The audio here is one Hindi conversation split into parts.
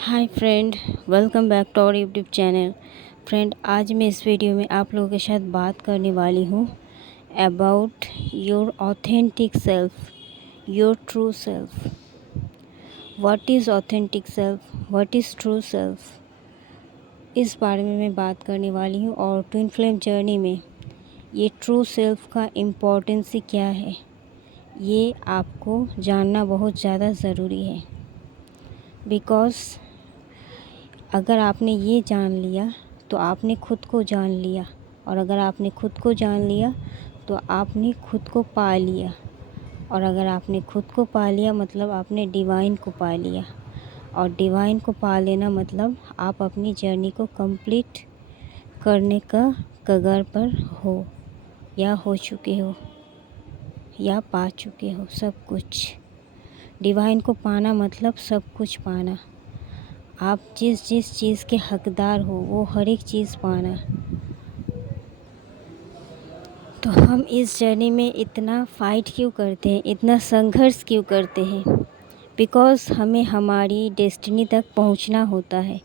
Hi friend, welcome back to our YouTube channel. Friend, आज मैं इस वीडियो में आप लोगों के साथ बात करने वाली हूँ about your authentic self, your true self. What is authentic self, what is true self, इस बारे में मैं बात करने वाली हूँ। और ट्विन फ्लेम जर्नी में ये ट्रू सेल्फ का इम्पोर्टेंस क्या है, ये आपको जानना बहुत ज़्यादा ज़रूरी है। बिकॉज़ अगर आपने ये जान लिया तो आपने खुद को जान लिया, और अगर आपने खुद को जान लिया तो आपने खुद को पा लिया, और अगर आपने खुद को पा लिया मतलब आपने डिवाइन को पा लिया, और डिवाइन को पा लेना मतलब आप अपनी जर्नी को कंप्लीट करने का कगार पर हो, या हो चुके हो, या पा चुके हो सब कुछ। डिवाइन को पाना मतलब सब कुछ पाना। आप जिस जिस चीज़ के हकदार हो वो हर एक चीज़ पाना। तो हम इस जर्नी में इतना फ़ाइट क्यों करते हैं, इतना संघर्ष क्यों करते हैं? बिकॉज़ हमें हमारी डेस्टिनी तक पहुंचना होता है।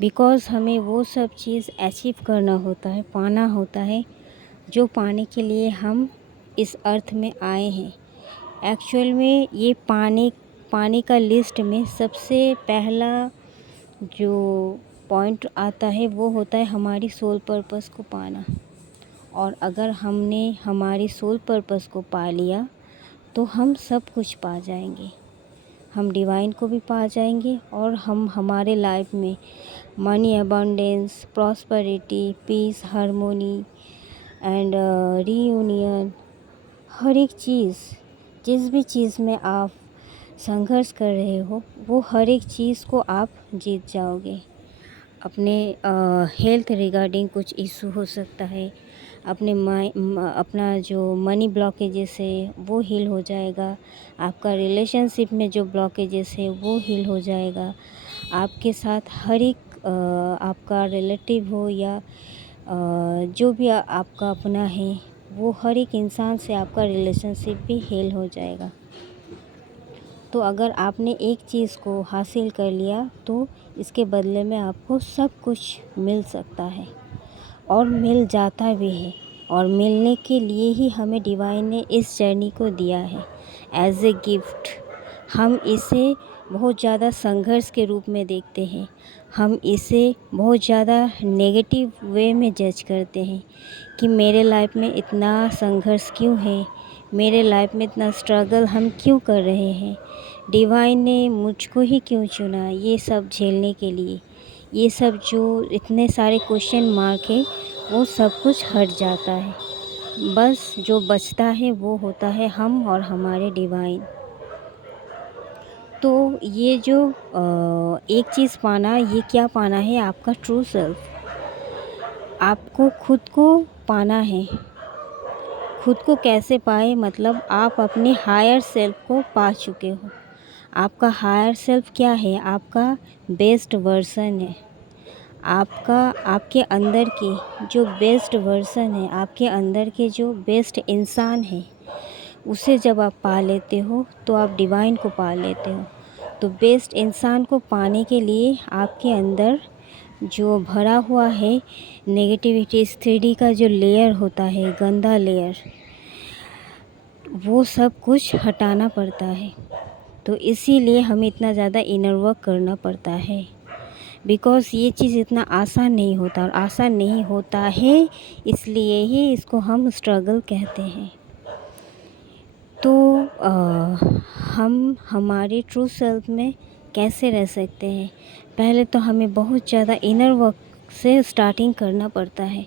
बिकॉज़ हमें वो सब चीज़ अचीव करना होता है, पाना होता है, जो पाने के लिए हम इस अर्थ में आए हैं। एक्चुअल में ये पाने का लिस्ट में सबसे पहला जो पॉइंट आता है वो होता है हमारी सोल पर्पस को पाना। और अगर हमने हमारी सोल पर्पस को पा लिया तो हम सब कुछ पा जाएंगे। हम डिवाइन को भी पा जाएंगे, और हम हमारे लाइफ में money, abundance, prosperity, peace, harmony and reunion, हर एक चीज़, जिस भी चीज़ में आप संघर्ष कर रहे हो वो हर एक चीज़ को आप जीत जाओगे। अपने हेल्थ रिगार्डिंग कुछ इशू हो सकता है, अपना जो मनी ब्लॉकेजेस है वो हील हो जाएगा। आपका रिलेशनशिप में जो ब्लॉकेजेस है वो हील हो जाएगा। आपके साथ हर एक आपका रिलेटिव हो या जो भी आपका अपना है, वो हर एक इंसान से आपका रिलेशनशिप भी हील हो जाएगा। तो अगर आपने एक चीज़ को हासिल कर लिया तो इसके बदले में आपको सब कुछ मिल सकता है, और मिल जाता भी है। और मिलने के लिए ही हमें डिवाइन ने इस जर्नी को दिया है एज ए गिफ्ट। हम इसे बहुत ज़्यादा संघर्ष के रूप में देखते हैं, हम इसे बहुत ज़्यादा नेगेटिव वे में जज करते हैं कि मेरे लाइफ में इतना संघर्ष क्यों है, मेरे लाइफ में इतना स्ट्रगल हम क्यों कर रहे हैं, डिवाइन ने मुझको ही क्यों चुना ये सब झेलने के लिए। ये सब जो इतने सारे क्वेश्चन मार्क है वो सब कुछ हट जाता है। बस जो बचता है वो होता है हम और हमारे डिवाइन। तो ये जो एक चीज़ पाना, ये क्या पाना है? आपका ट्रू सेल्फ। आपको खुद को पाना है। खुद को कैसे पाए? मतलब आप अपने हायर सेल्फ को पा चुके हो। आपका हायर सेल्फ क्या है? आपका बेस्ट वर्जन है। आपका आपके अंदर की जो बेस्ट वर्जन है, आपके अंदर के जो बेस्ट इंसान है, उसे जब आप पा लेते हो तो आप डिवाइन को पा लेते हो। तो बेस्ट इंसान को पाने के लिए आपके अंदर जो भरा हुआ है नेगेटिविटी, थ्री का जो लेयर होता है, गंदा लेयर, वो सब कुछ हटाना पड़ता है। तो इसीलिए हमें इतना ज़्यादा इनर वर्क करना पड़ता है। बिकॉज़ ये चीज़ इतना आसान नहीं होता, और आसान नहीं होता है इसलिए ही इसको हम स्ट्रगल कहते हैं। तो हम हमारे ट्रू सेल्फ में कैसे रह सकते हैं? पहले तो हमें बहुत ज़्यादा इनर वर्क से स्टार्टिंग करना पड़ता है।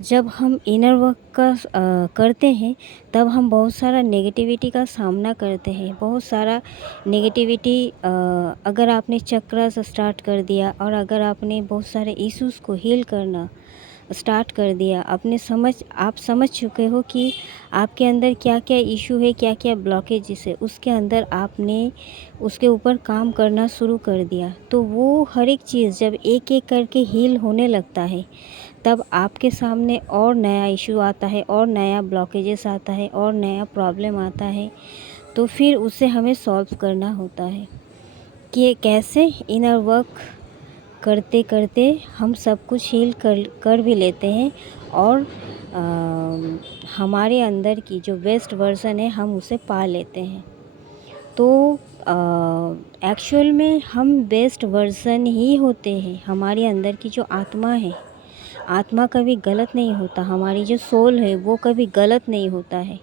जब हम इनर वर्क करते हैं तब हम बहुत सारा नेगेटिविटी का सामना करते हैं। बहुत सारा नेगेटिविटी, अगर आपने चक्र से स्टार्ट कर दिया, और अगर आपने बहुत सारे इश्यूज़ को हील करना स्टार्ट कर दिया, आप समझ चुके हो कि आपके अंदर क्या क्या इशू है, क्या क्या ब्लॉकेजेस है, उसके अंदर आपने उसके ऊपर काम करना शुरू कर दिया, तो वो हर एक चीज़ जब एक एक करके हील होने लगता है तब आपके सामने और नया इशू आता है, और नया ब्लॉकेजेस आता है, और नया प्रॉब्लम आता है। तो फिर उसे हमें सॉल्व करना होता है कि कैसे इनर वर्क करते करते हम सब कुछ हील कर भी लेते हैं और हमारे अंदर की जो बेस्ट वर्ज़न है हम उसे पा लेते हैं। तो एक्चुअल में हम बेस्ट वर्ज़न ही होते हैं। हमारे अंदर की जो आत्मा है, आत्मा कभी गलत नहीं होता। हमारी जो सोल है वो कभी गलत नहीं होता है,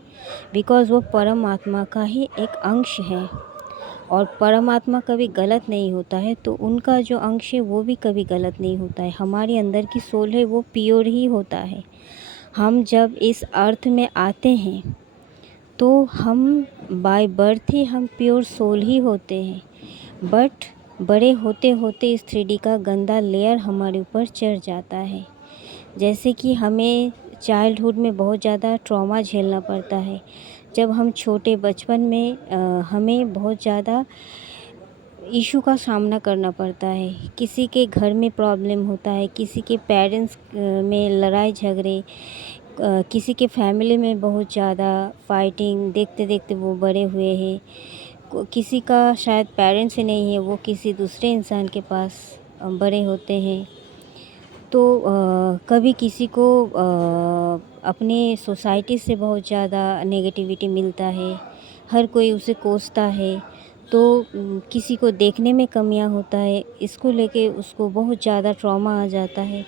बिकॉज़ वो परमात्मा का ही एक अंश है और परमात्मा कभी गलत नहीं होता है, तो उनका जो अंश है वो भी कभी गलत नहीं होता है। हमारे अंदर की सोल है वो प्योर ही होता है। हम जब इस अर्थ में आते हैं तो हम बाय बर्थ ही हम प्योर सोल ही होते हैं, बट बड़े होते होते इस 3D का गंदा लेयर हमारे ऊपर चढ़ जाता है। जैसे कि हमें चाइल्डहुड में बहुत ज़्यादा ट्रॉमा झेलना पड़ता है। जब हम छोटे बचपन में हमें बहुत ज़्यादा इशू का सामना करना पड़ता है। किसी के घर में प्रॉब्लम होता है, किसी के पेरेंट्स में लड़ाई झगड़े, किसी के फैमिली में बहुत ज़्यादा फाइटिंग देखते देखते वो बड़े हुए हैं। किसी का शायद पेरेंट्स ही नहीं है, वो किसी दूसरे इंसान के पास बड़े होते हैं। तो कभी किसी को अपने सोसाइटी से बहुत ज़्यादा नेगेटिविटी मिलता है, हर कोई उसे कोसता है। तो किसी को देखने में कमियां होता है, इसको लेके उसको बहुत ज़्यादा ट्रॉमा आ जाता है।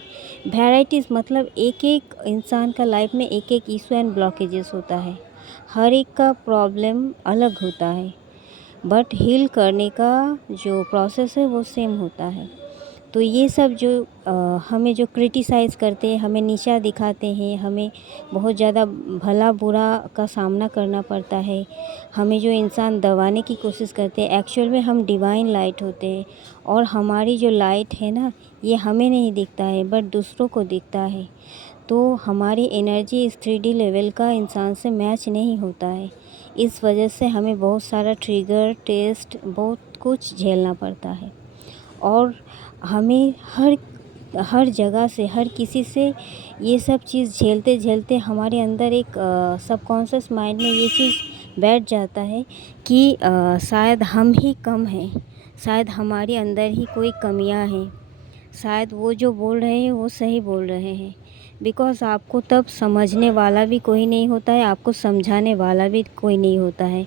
वैराइटीज़ मतलब एक एक इंसान का लाइफ में एक एक इशू एंड ब्लॉकेजेस होता है। हर एक का प्रॉब्लम अलग होता है, बट हील करने का जो प्रोसेस है वो सेम होता है। तो ये सब जो हमें जो क्रिटिसाइज़ करते हैं, हमें नीचा दिखाते हैं, हमें बहुत ज़्यादा भला बुरा का सामना करना पड़ता है, हमें जो इंसान दबाने की कोशिश करते हैं, एक्चुअल में हम डिवाइन लाइट होते हैं। और हमारी जो लाइट है ना, ये हमें नहीं दिखता है बट दूसरों को दिखता है। तो हमारी एनर्जी इस 3D लेवल का इंसान से मैच नहीं होता है। इस वजह से हमें बहुत सारा ट्रिगर टेस्ट बहुत कुछ झेलना पड़ता है और हमें हर जगह से, हर किसी से ये सब चीज़ झेलते झेलते हमारे अंदर एक सबकॉन्शियस माइंड में ये चीज़ बैठ जाता है कि शायद हम ही कम हैं, शायद हमारे अंदर ही कोई कमियां हैं, शायद वो जो बोल रहे हैं वो सही बोल रहे हैं। बिकॉज़ आपको तब समझने वाला भी कोई नहीं होता है, आपको समझाने वाला भी कोई नहीं होता है।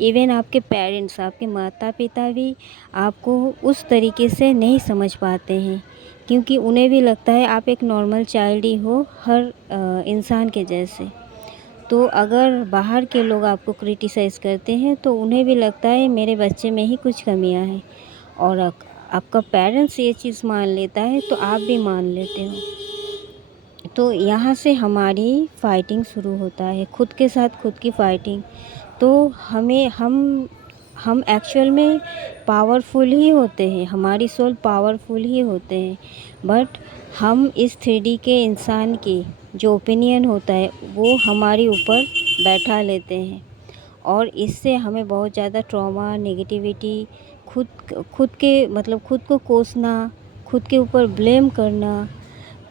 इवन आपके पेरेंट्स, आपके माता पिता भी आपको उस तरीके से नहीं समझ पाते हैं, क्योंकि उन्हें भी लगता है आप एक नॉर्मल चाइल्ड ही हो, हर इंसान के जैसे। तो अगर बाहर के लोग आपको क्रिटिसाइज़ करते हैं तो उन्हें भी लगता है मेरे बच्चे में ही कुछ कमियां हैं, और आपका पेरेंट्स ये चीज़ मान लेता है तो आप भी मान लेते हो। तो यहाँ से हमारी फ़ाइटिंग शुरू होता है, खुद के साथ खुद की फ़ाइटिंग। तो हम एक्चुअल में पावरफुल ही होते हैं, हमारी सोल पावरफुल ही होते हैं, बट हम इस 3D के इंसान की जो ओपिनियन होता है वो हमारे ऊपर बैठा लेते हैं और इससे हमें बहुत ज़्यादा ट्रॉमा, नेगेटिविटी, खुद खुद के मतलब खुद को कोसना, खुद के ऊपर ब्लेम करना,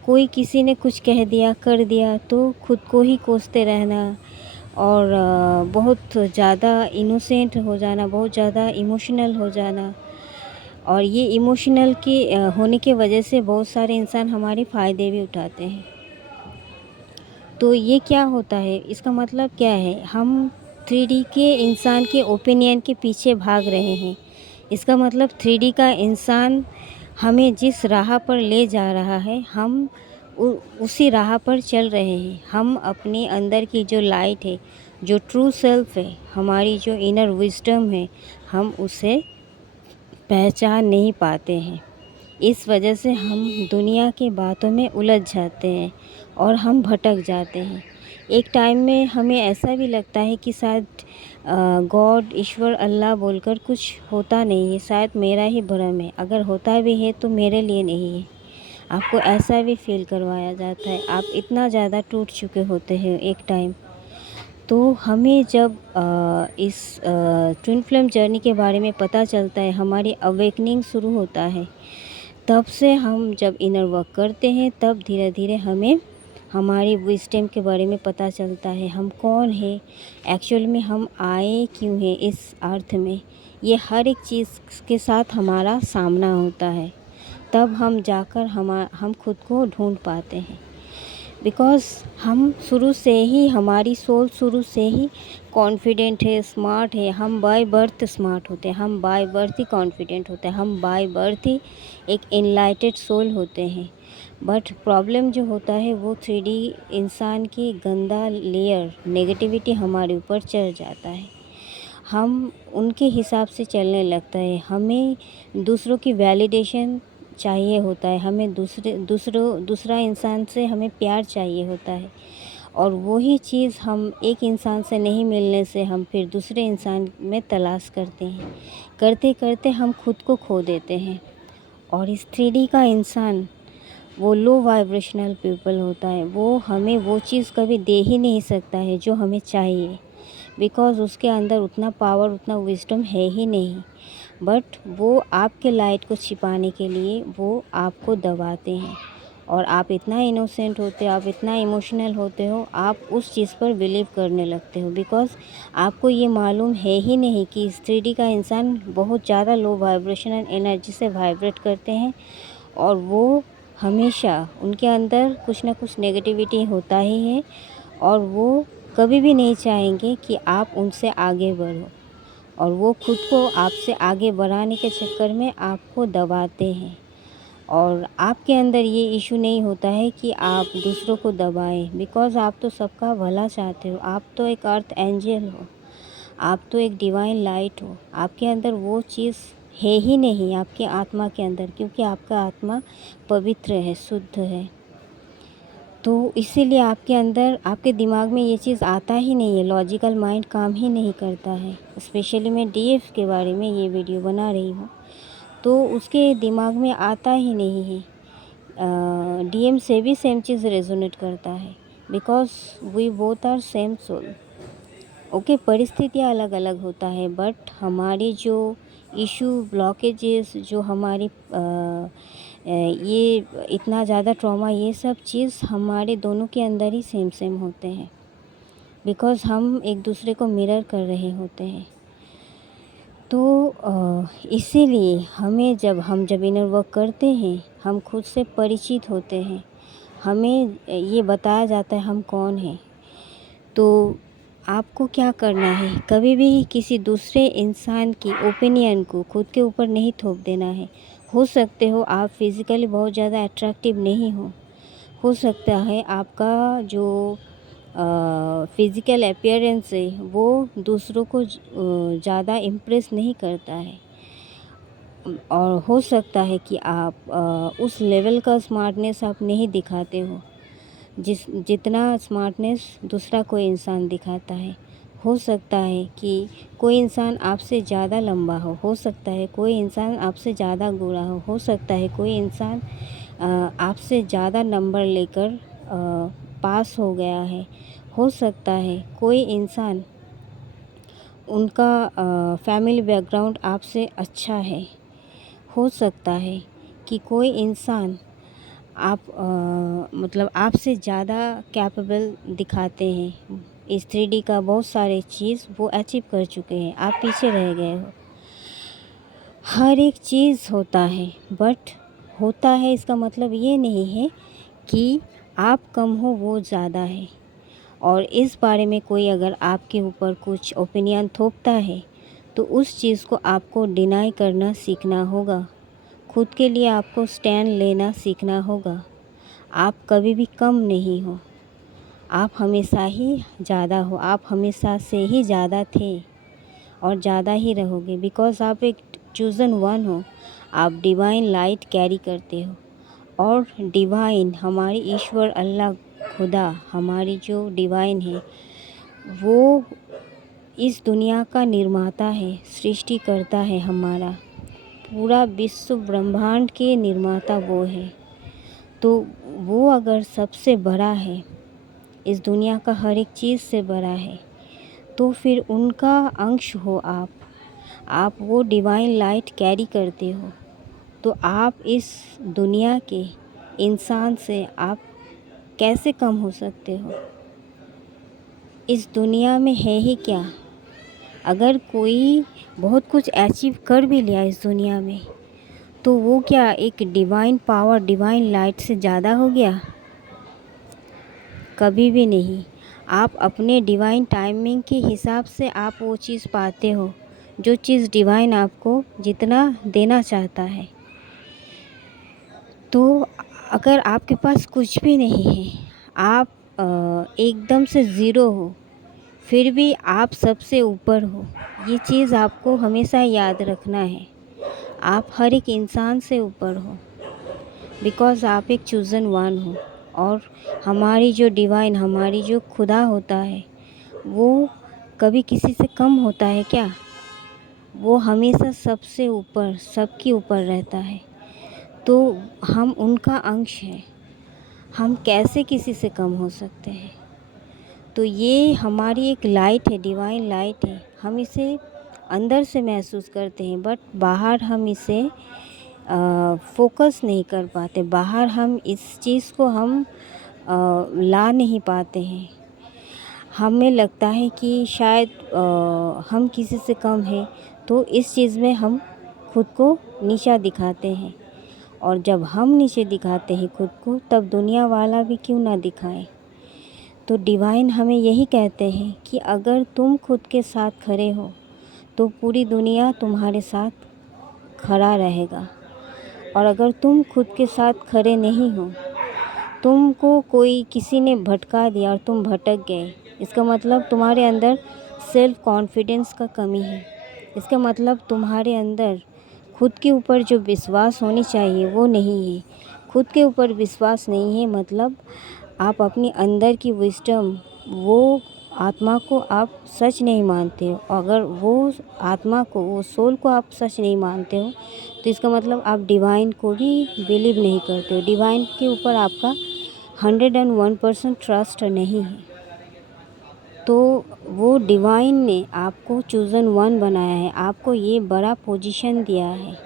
कोई किसी ने कुछ कह दिया कर दिया तो खुद को ही कोसते रहना और बहुत ज़्यादा इनोसेंट हो जाना, बहुत ज़्यादा इमोशनल हो जाना। और ये इमोशनल के होने के वजह से बहुत सारे इंसान हमारे फ़ायदे भी उठाते हैं। तो ये क्या होता है, इसका मतलब क्या है, हम 3D के इंसान के ओपिनियन के पीछे भाग रहे हैं। इसका मतलब 3D का इंसान हमें जिस राह पर ले जा रहा है हम उसी राह पर चल रहे हैं। हम अपने अंदर की जो लाइट है, जो ट्रू सेल्फ है, हमारी जो इनर विजडम है, हम उसे पहचान नहीं पाते हैं। इस वजह से हम दुनिया की बातों में उलझ जाते हैं और हम भटक जाते हैं। एक टाइम में हमें ऐसा भी लगता है कि शायद गॉड, ईश्वर, अल्लाह बोलकर कुछ होता नहीं है, शायद मेरा ही भ्रम है, अगर होता भी है तो मेरे लिए नहीं है। आपको ऐसा भी फील करवाया जाता है, आप इतना ज़्यादा टूट चुके होते हैं एक टाइम। तो हमें जब इस ट्विन फ्लेम जर्नी के बारे में पता चलता है, हमारी अवेकनिंग शुरू होता है, तब से हम जब इनर वर्क करते हैं तब धीरे धीरे हमें हमारी विजडम के बारे में पता चलता है, हम कौन है, एक्चुअल में हम आए क्यों हैं इस अर्थ में। ये हर एक चीज़ के साथ हमारा सामना होता है। तब हम जाकर हम खुद को ढूंढ पाते हैं। बिकॉज़ हम शुरू से ही, हमारी सोल शुरू से ही कॉन्फिडेंट है, स्मार्ट है। हम बाय बर्थ स्मार्ट होते हैं, हम बाय बर्थ ही कॉन्फिडेंट होते हैं, हम बाय बर्थ ही एक एनलाइटेड सोल होते हैं। बट प्रॉब्लम जो होता है वो 3D इंसान की गंदा लेयर नेगेटिविटी हमारे ऊपर चढ़ जाता है। हम उनके हिसाब से चलने लगता है। हमें दूसरों की वैलिडेशन चाहिए होता है, हमें दूसरा इंसान से हमें प्यार चाहिए होता है। और वही चीज़ हम एक इंसान से नहीं मिलने से हम फिर दूसरे इंसान में तलाश करते हैं। करते करते हम खुद को खो देते हैं। और इस 3D का इंसान वो लो वाइब्रेशनल पीपल होता है। वो हमें वो चीज़ कभी दे ही नहीं सकता है जो हमें चाहिए। बिकॉज़ उसके अंदर उतना पावर, उतना विज़डम है ही नहीं। बट वो आपके लाइट को छिपाने के लिए वो आपको दबाते हैं। और आप इतना इनोसेंट होते हो, आप इतना इमोशनल होते हो, आप उस चीज़ पर बिलीव करने लगते हो। बिकॉज़ आपको ये मालूम है ही नहीं कि इस 3D का इंसान बहुत ज़्यादा लो वाइब्रेशनल एनर्जी से वाइब्रेट करते हैं। और वो हमेशा उनके अंदर कुछ ना कुछ नेगेटिविटी होता ही है। और वो कभी भी नहीं चाहेंगे कि आप उनसे आगे बढ़ो। और वो खुद को आपसे आगे बढ़ाने के चक्कर में आपको दबाते हैं। और आपके अंदर ये इशू नहीं होता है कि आप दूसरों को दबाएं। बिकॉज़ आप तो सबका भला चाहते हो, आप तो एक अर्थ एंजल हो, आप तो एक डिवाइन लाइट हो। आपके अंदर वो चीज़ है ही नहीं आपके आत्मा के अंदर, क्योंकि आपका आत्मा पवित्र है, शुद्ध है। तो इसीलिए आपके अंदर, आपके दिमाग में ये चीज़ आता ही नहीं है, लॉजिकल माइंड काम ही नहीं करता है। स्पेशली मैं डीएफ के बारे में ये वीडियो बना रही हूँ, तो उसके दिमाग में आता ही नहीं है। डीएम से भी सेम चीज़ रेजोनेट करता है। Because we both are same soul. Okay, परिस्थितियाँ अलग अलग होता है, बट हमारी जो इशू, ब्लॉकेजेस, जो हमारी ये इतना ज़्यादा ट्रॉमा, ये सब चीज़ हमारे दोनों के अंदर ही सेम सेम होते हैं। बिकॉज़ हम एक दूसरे को मिरर कर रहे होते हैं। तो इसीलिए हमें जब इनर वर्क करते हैं, हम खुद से परिचित होते हैं, हमें ये बताया जाता है हम कौन हैं। तो आपको क्या करना है, कभी भी किसी दूसरे इंसान की ओपिनियन को खुद के ऊपर नहीं थोप देना है। हो सकते हो आप फिज़िकली बहुत ज़्यादा अट्रैक्टिव नहीं हो सकता है आपका जो फ़िज़िकल अपीयरेंस है वो दूसरों को ज़्यादा इम्प्रेस नहीं करता है। और हो सकता है कि आप उस लेवल का स्मार्टनेस आप नहीं दिखाते हो जितना स्मार्टनेस दूसरा कोई इंसान दिखाता है। हो सकता है कि कोई इंसान आपसे ज़्यादा लंबा हो सकता है कोई इंसान आपसे ज़्यादा गोरा हो सकता है कोई इंसान आपसे ज़्यादा नंबर लेकर पास हो गया है। हो सकता है कोई इंसान, उनका फैमिली बैकग्राउंड आपसे अच्छा है। हो सकता है कि कोई इंसान मतलब आपसे ज़्यादा कैपेबल दिखाते हैं। इस 3D का बहुत सारे चीज़ वो अचीव कर चुके हैं, आप पीछे रह गए हो। हर एक चीज़ होता है, बट होता है इसका मतलब ये नहीं है कि आप कम हो, वो ज़्यादा है। और इस बारे में कोई अगर आपके ऊपर कुछ ओपिनियन थोपता है तो उस चीज़ को आपको डिनाई करना सीखना होगा। खुद के लिए आपको स्टैंड लेना सीखना होगा। आप कभी भी कम नहीं हो, आप हमेशा ही ज़्यादा हो, आप हमेशा से ही ज़्यादा थे और ज़्यादा ही रहोगे। बिकॉज़ आप एक चूज़न वन हो, आप डिवाइन लाइट कैरी करते हो। और डिवाइन, हमारी ईश्वर, अल्लाह, खुदा, हमारी जो डिवाइन है वो इस दुनिया का निर्माता है, सृष्टिकर्ता है। हमारा पूरा विश्व ब्रह्मांड के निर्माता वो है। तो वो अगर सबसे बड़ा है, इस दुनिया का हर एक चीज़ से बड़ा है, तो फिर उनका अंश हो आप वो डिवाइन लाइट कैरी करते हो। तो आप इस दुनिया के इंसान से आप कैसे कम हो सकते हो? इस दुनिया में है ही क्या? अगर कोई बहुत कुछ अचीव कर भी लिया इस दुनिया में, तो वो क्या एक डिवाइन पावर, डिवाइन लाइट से ज़्यादा हो गया? कभी भी नहीं। आप अपने डिवाइन टाइमिंग के हिसाब से आप वो चीज़ पाते हो, जो चीज़ डिवाइन आपको जितना देना चाहता है। तो अगर आपके पास कुछ भी नहीं है, आप एकदम से ज़ीरो हो, फिर भी आप सबसे ऊपर हो, ये चीज़ आपको हमेशा याद रखना है। आप हर एक इंसान से ऊपर हो, बिकॉज़ आप एक चूज़न वन हो। और हमारी जो डिवाइन, हमारी जो खुदा होता है, वो कभी किसी से कम होता है क्या? वो हमेशा सबसे ऊपर, सबके ऊपर रहता है। तो हम उनका अंश हैं, हम कैसे किसी से कम हो सकते हैं? तो ये हमारी एक लाइट है, डिवाइन लाइट है। हम इसे अंदर से महसूस करते हैं, बट बाहर हम इसे फोकस नहीं कर पाते। बाहर हम इस चीज़ को हम ला नहीं पाते हैं। हमें लगता है कि शायद हम किसी से कम हैं, तो इस चीज़ में हम खुद को नीचा दिखाते हैं। और जब हम नीचे दिखाते हैं खुद को, तब दुनिया वाला भी क्यों ना दिखाए। तो डिवाइन हमें यही कहते हैं कि अगर तुम खुद के साथ खड़े हो, तो पूरी दुनिया तुम्हारे साथ खड़ा रहेगा। और अगर तुम खुद के साथ खड़े नहीं हो, तुमको कोई किसी ने भटका दिया और तुम भटक गए, इसका मतलब तुम्हारे अंदर सेल्फ कॉन्फिडेंस का कमी है। इसका मतलब तुम्हारे अंदर खुद के ऊपर जो विश्वास होनी चाहिए वो नहीं है। खुद के ऊपर विश्वास नहीं है, मतलब आप अपनी अंदर की विज़डम, वो आत्मा को आप सच नहीं मानते हो। अगर वो आत्मा को, वो सोल को आप सच नहीं मानते हो, तो इसका मतलब आप डिवाइन को भी बिलीव नहीं करते हो। डिवाइन के ऊपर आपका 101% ट्रस्ट नहीं है। तो वो डिवाइन ने आपको चूज़न वन बनाया है, आपको ये बड़ा पोजीशन दिया है।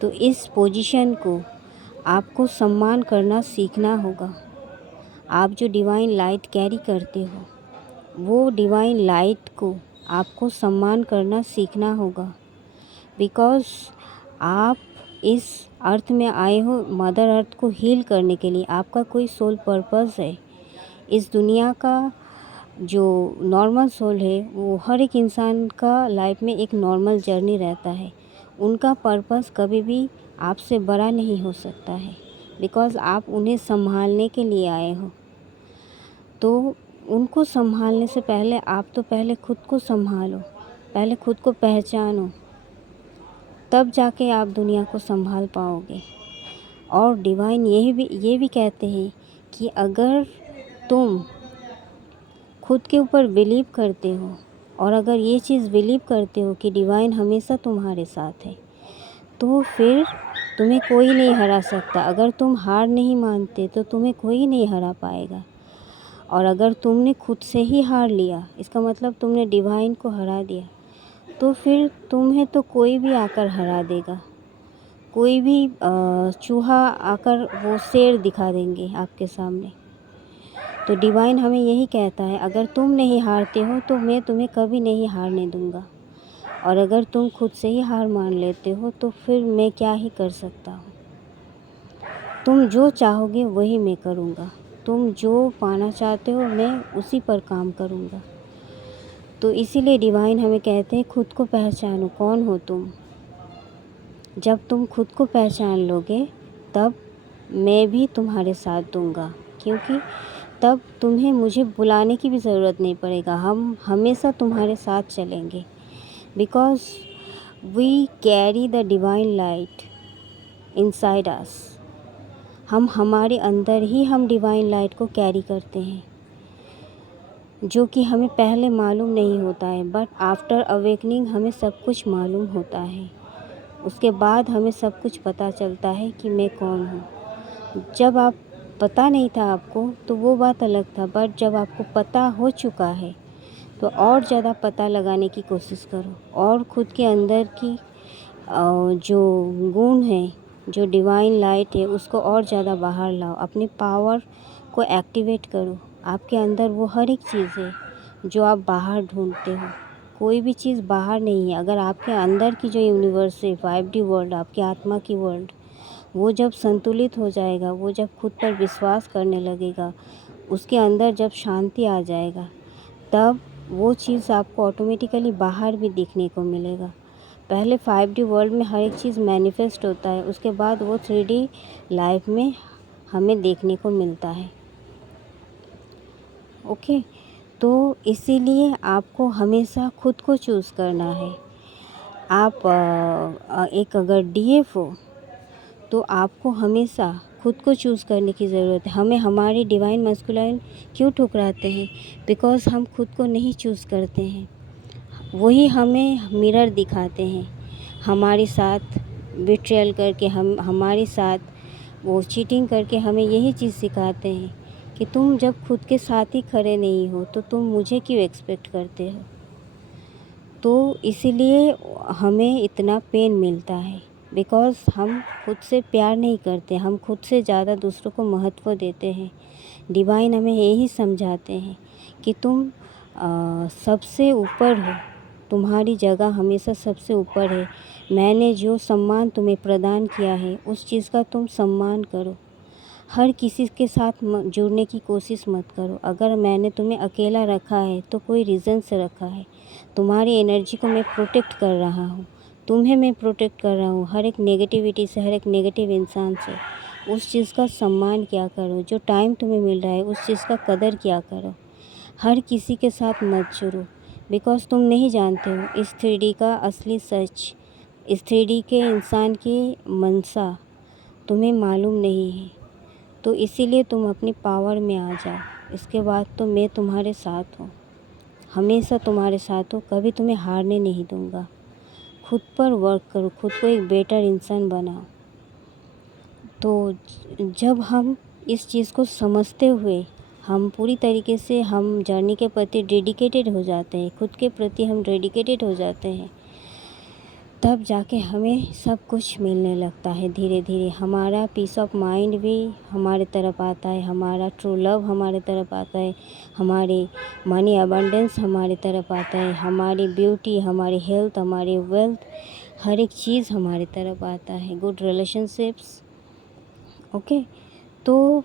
तो इस पोजीशन को आपको सम्मान करना सीखना होगा। आप जो डिवाइन लाइट कैरी करते हो, वो डिवाइन लाइट को आपको सम्मान करना सीखना होगा। बिकॉज़ आप इस अर्थ में आए हो मदर अर्थ को हील करने के लिए। आपका कोई सोल पर्पस है। इस दुनिया का जो नॉर्मल सोल है, वो हर एक इंसान का लाइफ में एक नॉर्मल जर्नी रहता है। उनका पर्पस कभी भी आपसे बड़ा नहीं हो सकता है, बिकॉज़ आप उन्हें संभालने के लिए आए हो। तो उनको संभालने से पहले आप तो पहले खुद को संभालो, पहले खुद को पहचानो, तब जाके आप दुनिया को संभाल पाओगे। और डिवाइन ये भी कहते हैं कि अगर तुम खुद के ऊपर बिलीव करते हो, और अगर ये चीज़ बिलीव करते हो कि डिवाइन हमेशा तुम्हारे साथ है, तो फिर तुम्हें कोई नहीं हरा सकता। अगर तुम हार नहीं मानते, तो तुम्हें कोई नहीं हरा पाएगा। और अगर तुमने खुद से ही हार लिया, इसका मतलब तुमने डिवाइन को हरा दिया, तो फिर तुम्हें तो कोई भी आकर हरा देगा। कोई भी चूहा आकर वो शेर दिखा देंगे आपके सामने। तो डिवाइन हमें यही कहता है, अगर तुम नहीं हारते हो, तो मैं तुम्हें कभी नहीं हारने दूँगा। और अगर तुम खुद से ही हार मान लेते हो, तो फिर मैं क्या ही कर सकता हूँ। तुम जो चाहोगे वही मैं करूँगा। तुम जो पाना चाहते हो, मैं उसी पर काम करूँगा। तो इसीलिए डिवाइन हमें कहते हैं, खुद को पहचानो, कौन हो तुम। जब तुम खुद को पहचान लोगे, तब मैं भी तुम्हारे साथ दूँगा, क्योंकि तब तुम्हें मुझे बुलाने की भी ज़रूरत नहीं पड़ेगा। हम हमेशा तुम्हारे साथ चलेंगे, because we carry the divine light inside us. हम हमारे अंदर ही हम डिवाइन लाइट को कैरी करते हैं, जो कि हमें पहले मालूम नहीं होता है, बट आफ्टर अवेकनिंग हमें सब कुछ मालूम होता है। उसके बाद हमें सब कुछ पता चलता है कि मैं कौन हूँ। जब आप पता नहीं था आपको, तो वो बात अलग था, बट जब आपको पता हो चुका है, तो और ज़्यादा पता लगाने की कोशिश करो, और खुद के अंदर की जो गुण है, जो डिवाइन लाइट है, उसको और ज़्यादा बाहर लाओ। अपनी पावर को एक्टिवेट करो। आपके अंदर वो हर एक चीज़ है जो आप बाहर ढूंढते हो। कोई भी चीज़ बाहर नहीं है। अगर आपके अंदर की जो यूनिवर्स है, 5D वर्ल्ड, आपकी आत्मा की वर्ल्ड, वो जब संतुलित हो जाएगा, वो जब खुद पर विश्वास करने लगेगा, उसके अंदर जब शांति आ जाएगा, तब वो चीज़ आपको ऑटोमेटिकली बाहर भी दिखने को मिलेगा। पहले 5D वर्ल्ड में हर एक चीज़ मैनिफेस्ट होता है, उसके बाद वो 3D लाइफ में हमें देखने को मिलता है। ओके, तो इसीलिए आपको हमेशा खुद को चूज़ करना है। आप एक अगर DF हो तो आपको हमेशा खुद को चूज़ करने की ज़रूरत है। हमें हमारी डिवाइन मस्कुलाइन क्यों ठुकराते हैं? बिकॉज़ हम खुद को नहीं चूज़ करते हैं। वही हमें मिरर दिखाते हैं, हमारे साथ बिट्रेयल करके, हमारे साथ वो चीटिंग करके हमें यही चीज़ सिखाते हैं कि तुम जब खुद के साथ ही खड़े नहीं हो तो तुम मुझे क्यों एक्सपेक्ट करते हो। तो इसीलिए हमें इतना पेन मिलता है, बिकॉज़ हम खुद से प्यार नहीं करते, हम खुद से ज़्यादा दूसरों को महत्व देते हैं। डिवाइन हमें यही समझाते हैं कि तुम सबसे ऊपर हो, तुम्हारी जगह हमेशा सबसे ऊपर है। मैंने जो सम्मान तुम्हें प्रदान किया है, उस चीज़ का तुम सम्मान करो। हर किसी के साथ जुड़ने की कोशिश मत करो। अगर मैंने तुम्हें अकेला रखा है तो कोई रीज़न से रखा है। तुम्हारी एनर्जी को मैं प्रोटेक्ट कर रहा हूँ, तुम्हें मैं प्रोटेक्ट कर रहा हूँ हर एक नेगेटिविटी से, हर एक नेगेटिव इंसान से। उस चीज़ का सम्मान किया करो। जो टाइम तुम्हें मिल रहा है उस चीज़ का कदर किया करो। हर किसी के साथ मत जुड़ो, बिकॉज़ तुम नहीं जानते हो इस 3D का असली सच, इस 3D के इंसान की मंशा तुम्हें मालूम नहीं है। तो इसीलिए तुम अपनी पावर में आ जाओ। इसके बाद तो मैं तुम्हारे साथ हूँ, हमेशा तुम्हारे साथ हूँ, कभी तुम्हें हारने नहीं दूँगा। खुद पर वर्क करो, खुद को एक बेटर इंसान बनाओ। तो जब हम इस चीज़ को समझते हुए हम पूरी तरीके से हम जर्नी के प्रति डेडिकेटेड हो जाते हैं, खुद के प्रति हम डेडिकेटेड हो जाते हैं, तब जाके हमें सब कुछ मिलने लगता है। धीरे धीरे हमारा पीस ऑफ माइंड भी हमारे तरफ आता है, हमारा ट्रू लव हमारे तरफ आता है, हमारी मनी अबंडेंस हमारे तरफ आता है, हमारी ब्यूटी, हमारी हेल्थ, हमारी वेल्थ, हर एक चीज़ हमारी तरफ आता है। Good relationships. ओके, तो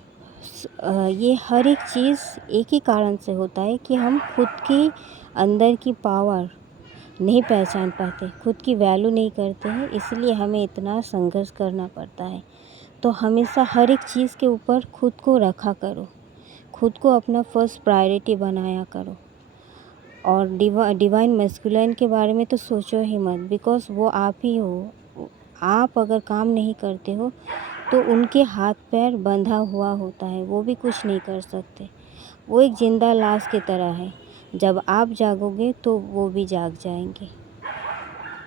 ये हर एक चीज़ एक ही कारण से होता है कि हम खुद की अंदर की पावर नहीं पहचान पाते, खुद की वैल्यू नहीं करते हैं, इसलिए हमें इतना संघर्ष करना पड़ता है। तो हमेशा हर एक चीज़ के ऊपर खुद को रखा करो, खुद को अपना फर्स्ट प्रायोरिटी बनाया करो। और डिवाइन मैस्कुलाइन के बारे में तो सोचो ही मत, बिकॉज़ वो आप ही हो। आप अगर काम नहीं करते हो तो उनके हाथ पैर बंधा हुआ होता है, वो भी कुछ नहीं कर सकते। वो एक ज़िंदा लाश की तरह है, जब आप जागोगे तो वो भी जाग जाएंगे।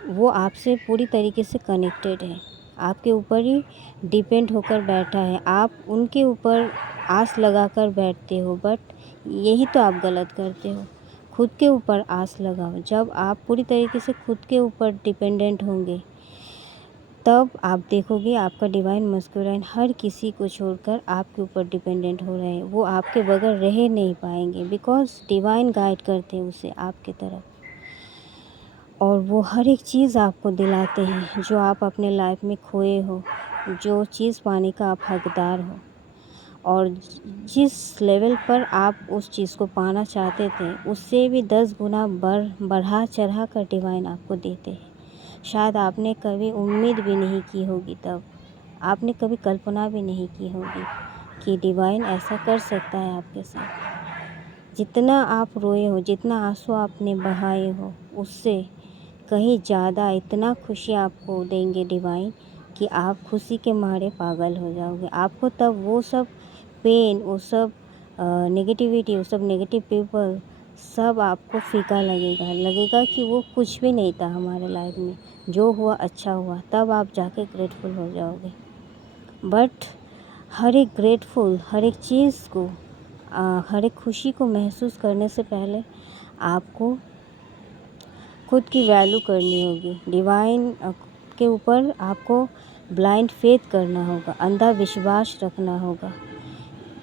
वो आपसे पूरी तरीके से कनेक्टेड है, आपके ऊपर ही डिपेंड होकर बैठा है। आप उनके ऊपर आस लगाकर बैठते हो, बट यही तो आप गलत करते हो। खुद के ऊपर आस लगाओ। जब आप पूरी तरीके से खुद के ऊपर डिपेंडेंट होंगे, तब आप देखोगे आपका डिवाइन मस्कुलाइन हर किसी को छोड़कर आपके ऊपर डिपेंडेंट हो रहे हैं। वो आपके बगैर रह नहीं पाएंगे, बिकॉज़ डिवाइन गाइड करते हैं उसे आपके तरफ। और वो हर एक चीज़ आपको दिलाते हैं जो आप अपने लाइफ में खोए हो, जो चीज़ पाने का आप हकदार हो। और जिस लेवल पर आप उस चीज़ को पाना चाहते थे, उससे भी 10 गुना बढ़ा चढ़ा कर डिवाइन आपको देते हैं। शायद आपने कभी उम्मीद भी नहीं की होगी, तब आपने कभी कल्पना भी नहीं की होगी कि डिवाइन ऐसा कर सकता है आपके साथ। जितना आप रोए हो, जितना आंसू आपने बहाए हो, उससे कहीं ज़्यादा इतना खुशी आपको देंगे डिवाइन कि आप खुशी के मारे पागल हो जाओगे। आपको तब वो सब पेन, वो सब नेगेटिविटी, वो सब नेगेटिव पीपल सब आपको फीका लगेगा कि वो कुछ भी नहीं था हमारे लाइफ में, जो हुआ अच्छा हुआ। तब आप जाके ग्रेटफुल हो जाओगे। बट हर एक ग्रेटफुल, हर एक चीज़ को, हर एक खुशी को महसूस करने से पहले आपको खुद की वैल्यू करनी होगी। डिवाइन के ऊपर आपको ब्लाइंड फेथ करना होगा, अंधा विश्वास रखना होगा।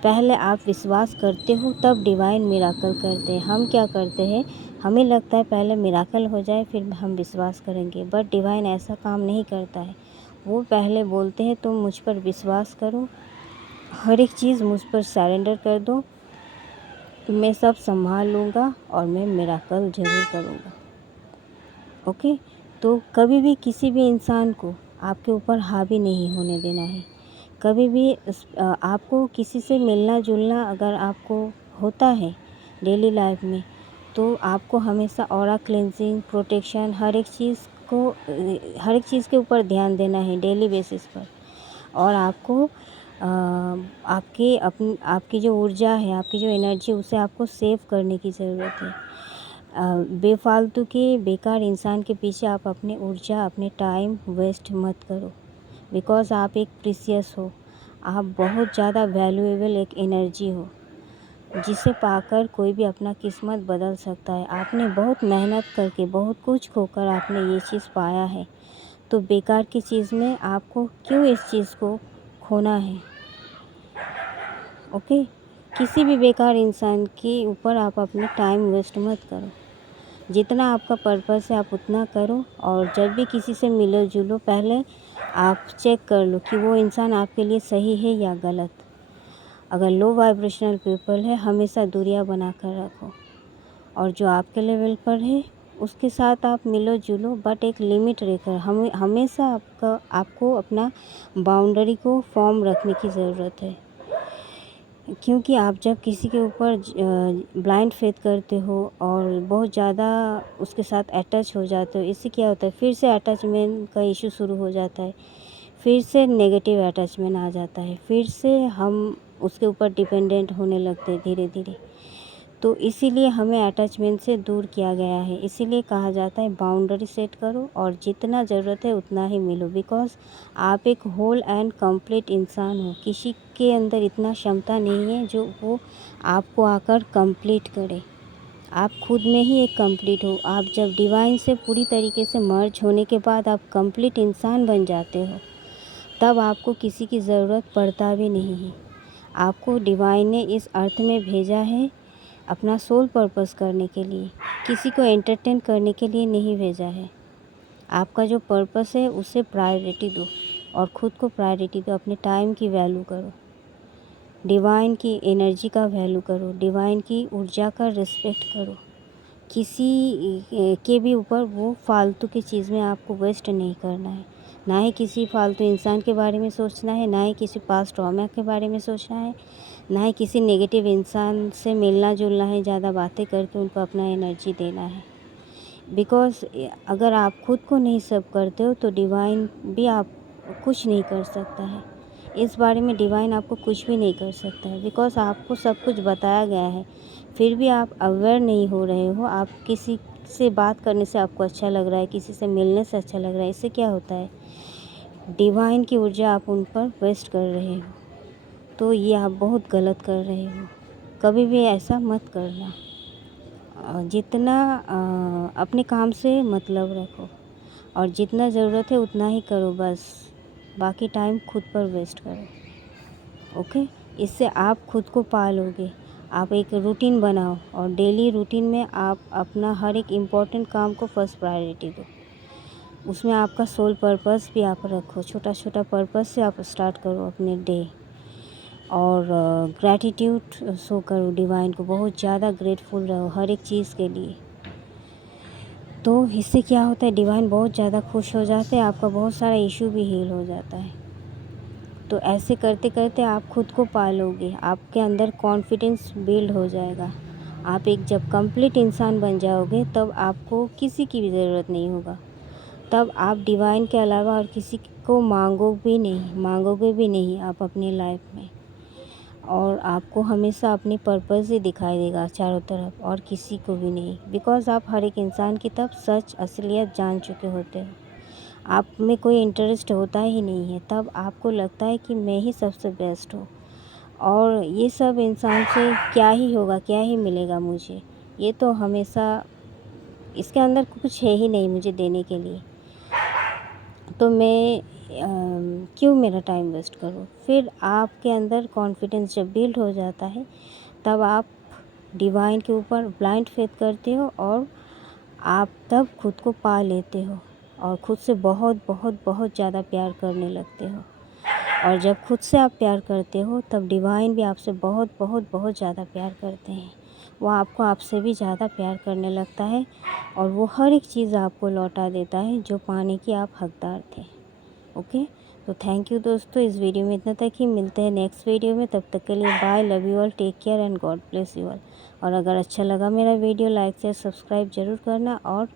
पहले आप विश्वास करते हो, तब डिवाइन मिराकल करते हैं। हम क्या करते हैं, हमें लगता है पहले मिराकल हो जाए फिर हम विश्वास करेंगे, बट डिवाइन ऐसा काम नहीं करता है। वो पहले बोलते हैं तुम मुझ पर विश्वास करो, हर एक चीज़ मुझ पर सरेंडर कर दो, मैं सब संभाल लूँगा और मैं मिराकल ज़रूर करूँगा। ओके, तो कभी भी किसी भी इंसान को आपके ऊपर हावी नहीं होने देना है। कभी भी आपको किसी से मिलना जुलना अगर आपको होता है डेली लाइफ में, तो आपको हमेशा ऑरा क्लेंजिंग, प्रोटेक्शन, हर एक चीज़ के ऊपर ध्यान देना है डेली बेसिस पर। और आपको आपकी जो ऊर्जा है, आपकी जो एनर्जी, उसे आपको सेव करने की ज़रूरत है। बेफालतू के बेकार इंसान के पीछे आप अपनी ऊर्जा, अपने टाइम वेस्ट मत करो, बिकॉज़ आप एक प्रीशियस हो। आप बहुत ज़्यादा वैल्यूएबल एक एनर्जी हो, जिसे पाकर कोई भी अपना किस्मत बदल सकता है। आपने बहुत मेहनत करके, बहुत कुछ खोकर आपने ये चीज़ पाया है, तो बेकार की चीज़ में आपको क्यों इस चीज़ को खोना है? ओके, किसी भी बेकार इंसान के ऊपर आप अपने टाइम वेस्ट मत करो। जितना आपका पर्पस है आप उतना करो, और जब भी किसी से मिलो जुलो पहले आप चेक कर लो कि वो इंसान आपके लिए सही है या गलत। अगर लो वाइब्रेशनल पीपल है, हमेशा दूरियां बना कर रखो, और जो आपके लेवल पर है उसके साथ आप मिलो जुलो, बट एक लिमिट रहकर। हमेशा आपको अपना बाउंड्री को फॉर्म रखने की ज़रूरत है, क्योंकि आप जब किसी के ऊपर ब्लाइंड फेथ करते हो और बहुत ज़्यादा उसके साथ अटैच हो जाते हो, इससे क्या होता है, फिर से अटैचमेंट का इशू शुरू हो जाता है, फिर से नेगेटिव अटैचमेंट आ जाता है, फिर से हम उसके ऊपर डिपेंडेंट होने लगते हैं धीरे धीरे। तो इसीलिए हमें अटैचमेंट से दूर किया गया है। इसीलिए कहा जाता है बाउंड्री सेट करो और जितना ज़रूरत है उतना ही मिलो, बिकॉज़ आप एक होल एंड कंप्लीट इंसान हो। किसी के अंदर इतना क्षमता नहीं है जो वो आपको आकर कंप्लीट करे। आप खुद में ही एक कंप्लीट हो। आप जब डिवाइन से पूरी तरीके से मर्ज होने के बाद आप कंप्लीट इंसान बन जाते हो, तब आपको किसी की ज़रूरत पड़ता भी नहीं है। आपको डिवाइन ने इस अर्थ में भेजा है अपना सोल पर्पस करने के लिए, किसी को एंटरटेन करने के लिए नहीं भेजा है। आपका जो पर्पस है उसे प्रायोरिटी दो, और ख़ुद को प्रायोरिटी दो। अपने टाइम की वैल्यू करो, डिवाइन की एनर्जी का वैल्यू करो, डिवाइन की ऊर्जा का रिस्पेक्ट करो। किसी के भी ऊपर वो फालतू की चीज़ में आपको वेस्ट नहीं करना है। ना ही किसी फालतू इंसान के बारे में सोचना है, ना ही किसी पास्ट ट्रॉमा के बारे में सोचना है, ना ही किसी नेगेटिव इंसान से मिलना जुलना है, ज़्यादा बातें करके उनको अपना एनर्जी देना है। बिकॉज़ अगर आप खुद को नहीं सब करते हो तो डिवाइन भी आप कुछ नहीं कर सकता है। इस बारे में डिवाइन आपको कुछ भी नहीं कर सकता है, बिकॉज़ आपको सब कुछ बताया गया है, फिर भी आप अवेयर नहीं हो रहे हो। आप किसी से बात करने से आपको अच्छा लग रहा है, किसी से मिलने से अच्छा लग रहा है, इससे क्या होता है, डिवाइन की ऊर्जा आप उन पर वेस्ट कर रहे हो। तो ये आप बहुत गलत कर रहे हो, कभी भी ऐसा मत करना। जितना अपने काम से मतलब रखो, और जितना ज़रूरत है उतना ही करो बस, बाकी टाइम खुद पर वेस्ट करो। ओके, इससे आप खुद को पालोगे। आप एक रूटीन बनाओ, और डेली रूटीन में आप अपना हर एक इम्पोर्टेंट काम को फर्स्ट प्रायोरिटी दो। उसमें आपका सोल पर्पस भी आप रखो, छोटा छोटा पर्पस से आप स्टार्ट करो अपने डे, और ग्रैटिट्यूड शो करो डिवाइन को, बहुत ज़्यादा ग्रेटफुल रहो हर एक चीज़ के लिए। तो इससे क्या होता है, डिवाइन बहुत ज़्यादा खुश हो जाते हैं, आपका बहुत सारा इशू भी हील हो जाता है। तो ऐसे करते करते आप खुद को पालोगे, आपके अंदर कॉन्फिडेंस बिल्ड हो जाएगा। आप एक जब कंप्लीट इंसान बन जाओगे, तब आपको किसी की भी ज़रूरत नहीं होगा। तब आप डिवाइन के अलावा और किसी को मांगोगे भी नहीं आप अपनी लाइफ में, और आपको हमेशा अपनी पर्पस ही दिखाई देगा चारों तरफ, और किसी को भी नहीं, बिकॉज़ आप हर एक इंसान की तब सच असलियत जान चुके होते हो। आप में कोई इंटरेस्ट होता ही नहीं है, तब आपको लगता है कि मैं ही सबसे बेस्ट हूँ, और ये सब इंसान से क्या ही होगा, क्या ही मिलेगा मुझे, ये तो हमेशा इसके अंदर कुछ है ही नहीं मुझे देने के लिए, तो मैं क्यों मेरा टाइम वेस्ट करूँ। फिर आपके अंदर कॉन्फिडेंस जब बिल्ड हो जाता है, तब आप डिवाइन के ऊपर ब्लाइंड फेथ करते हो और आप तब खुद को पा लेते हो और खुद से बहुत बहुत बहुत ज़्यादा प्यार करने लगते हो। और जब खुद से आप प्यार करते हो तब डिवाइन भी आपसे बहुत बहुत बहुत ज़्यादा प्यार करते हैं। वो आपको आपसे भी ज़्यादा प्यार करने लगता है और वो हर एक चीज़ आपको लौटा देता है जो पाने की आप हकदार थे। ओके, तो थैंक यू दोस्तों, इस वीडियो में इतना तक ही। मिलते हैं नेक्स्ट वीडियो में, तब तक के लिए bye, love you all, take care and God bless you all. और अगर अच्छा लगा मेरा वीडियो, लाइक शेयर सब्सक्राइब ज़रूर करना। और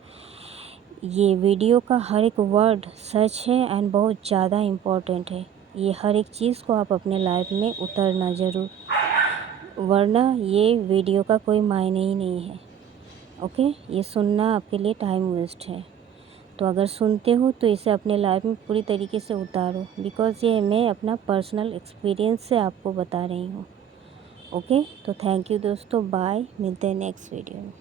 ये वीडियो का हर एक वर्ड सच है एंड बहुत ज़्यादा इम्पोर्टेंट है। ये हर एक चीज़ को आप अपने लाइफ में उतरना ज़रूर, वरना ये वीडियो का कोई मायने ही नहीं है। ओके, ये सुनना आपके लिए टाइम वेस्ट है। तो अगर सुनते हो तो इसे अपने लाइफ में पूरी तरीके से उतारो, बिकॉज़ ये मैं अपना पर्सनल एक्सपीरियंस से आपको बता रही हूँ। ओके, तो थैंक यू दोस्तों, बाय, मिलते हैं नेक्स्ट वीडियो में।